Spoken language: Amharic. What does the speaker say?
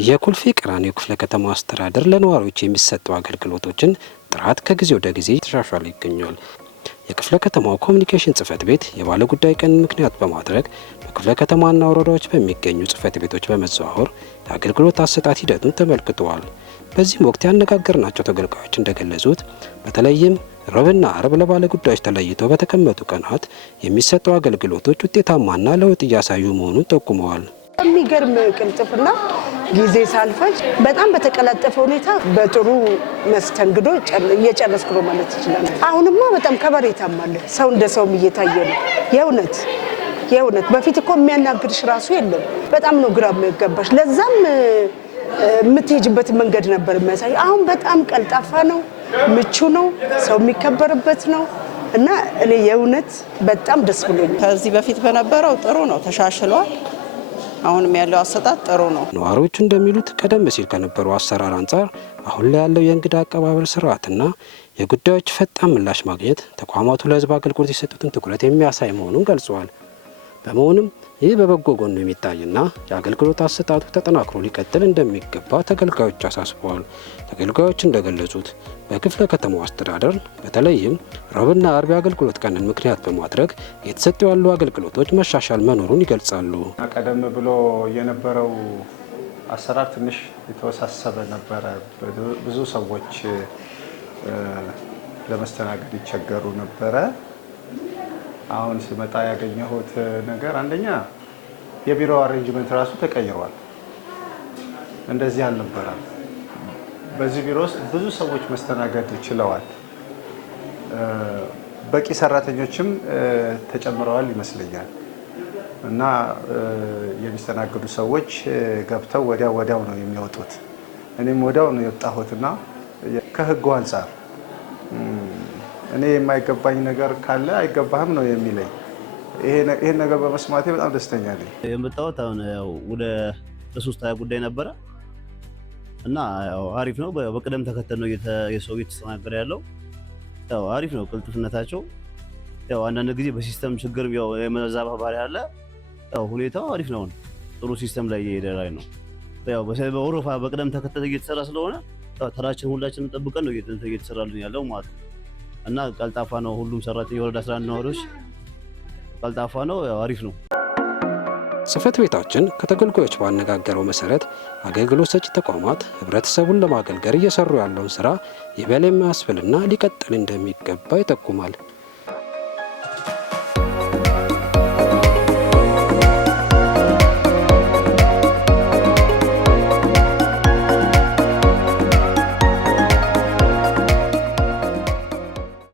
የኮልፌ ቀራኒዮ ክፍለ ከተማ አስተዳደር ለነዋሪዎች የሚሰጡ አገልግሎቶችን ጥራት ከጊዜ ወደ ጊዜ ተሻሽሎ ይገኛል። የክፍለ ከተማው ኮሚኒኬሽን ጽህፈት ቤት የባለ ጉዳይ ቀን ምክንያት በማድረግ በክፍለ ከተማና ወረዳዎች በሚገኙ ጽህፈት ቤቶች በመዘዋወር የአገልግሎት አሰጣጥ ሂደቱን ተመልክተዋል። በዚህም ወቅት ያነጋገርናቸው ተገልጋዮች እንደገለጹት በተለይም ረቡዕና ዓርብ ለባለ ጉዳዮች ተለይተው በተቀመጡ ቀናት የሚሰጡ አገልግሎቶች ውጤታማና ለውጥ እያሳዩ መሆኑን ጠቁመዋል። የሚገርም ቅልጥፍና ጊዜ ሳልፈጅ በጣም በተቀላጠፈ ሁኔታ በጥሩ መስተንግዶ እየጨረስኩ ነው ማለት ይችላል። አሁንማ በጣም ከበሬታም አለ። ሰው እንደ ሰውም እየታየ ነው። የእውነት በፊት እኮ የሚያናግርሽ ራሱ የለም። በጣም ነው ግራ የሚያጋባሽ። ለዛም የምትሄጅበት መንገድ ነበር የሚያሳይ። አሁን በጣም ቀልጣፋ ነው፣ ምቹ ነው፣ ሰው የሚከበርበት ነው እና እኔ የእውነት በጣም ደስ ብሎኛል። ከዚህ በፊት በነበረው ጥሩ ነው፣ ተሻሽሏል። አሁንም ያለው አሰጣጥ ጥሩ ነው። ነዋሪዎቹ እንደሚሉት ቀደም ሲል ከነበረው አሰራር አንጻር አሁን ላይ ያለው የእንግዳ አቀባበል ስርዓትና የጉዳዮች ፈጣን ምላሽ ማግኘት ተቋማቱ ለሕዝብ አገልግሎት የሰጡትን ትኩረት የሚያሳይ መሆኑን ገልጸዋል። በመሆኑም ይህ በበጎ ጎኑ የሚታይና የአገልግሎት አሰጣጡ ተጠናክሮ ሊቀጥል እንደሚገባ ተገልጋዮች አሳስበዋል። ተገልጋዮች እንደገለጹት በክፍለ ከተማው አስተዳደር በተለይም ረቡዕና ዓርብ የአገልግሎት ቀንን ምክንያት በማድረግ የተሰጡ ያሉ አገልግሎቶች መሻሻል መኖሩን ይገልጻሉ። ቀደም ብሎ የነበረው አሰራር ትንሽ የተወሳሰበ ነበረ። ብዙ ሰዎች ለመስተናገድ ይቸገሩ ነበረ። አሁን ስመጣ ያገኘሁት ነገር አንደኛ የቢሮ አሬንጅመንት ራሱ ተቀይሯል። እንደዚህ አልነበረም። በዚህ ቢሮ ውስጥ ብዙ ሰዎች መስተናገድ ችለዋል። በቂ ሰራተኞችም ተጨምረዋል ይመስለኛል እና የሚስተናገዱ ሰዎች ገብተው ወዲያው ነው የሚወጡት። እኔም ወዲያው ነው የወጣሁትና ከህጉ አንጻር እኔ የማይገባኝ ነገር ካለ አይገባህም ነው የሚለኝ። ይሄን ነገር በመስማቴ በጣም ደስተኛ ነኝ። የመጣሁት አሁን ያው ወደ ለሶስት ጉዳይ ነበረ እና ያው አሪፍ ነው። በቅደም ተከተል ነው የሰው እየተስተናገደ ያለው። ያው አሪፍ ነው ቅልጥፍነታቸው። ያው አንዳንድ ጊዜ በሲስተም ችግር ያው የመዛባት ባህሪ አለ። ያው ሁኔታው አሪፍ ነው። ጥሩ ሲስተም ላይ እየሄደ ላይ ነው። ያው በወረፋ በቅደም ተከተል እየተሰራ ስለሆነ ተራችን ሁላችንም ጠብቀን ነው እየተሰራልን ያለው ማለት ነው። እና ቀልጣፋ ነው። ሁሉም ሰራተኛ የወረዳ 11 ነዋሪዎች ቀልጣፋ ነው። ያው አሪፍ ነው። ጽህፈት ቤታችን ከተገልጋዮች ባነጋገረው መሰረት አገልግሎት ሰጪ ተቋማት ህብረተሰቡን ለማገልገል እየሰሩ ያለውን ስራ ይበል የሚያስብልና ሊቀጥል እንደሚገባ ይጠቁማል።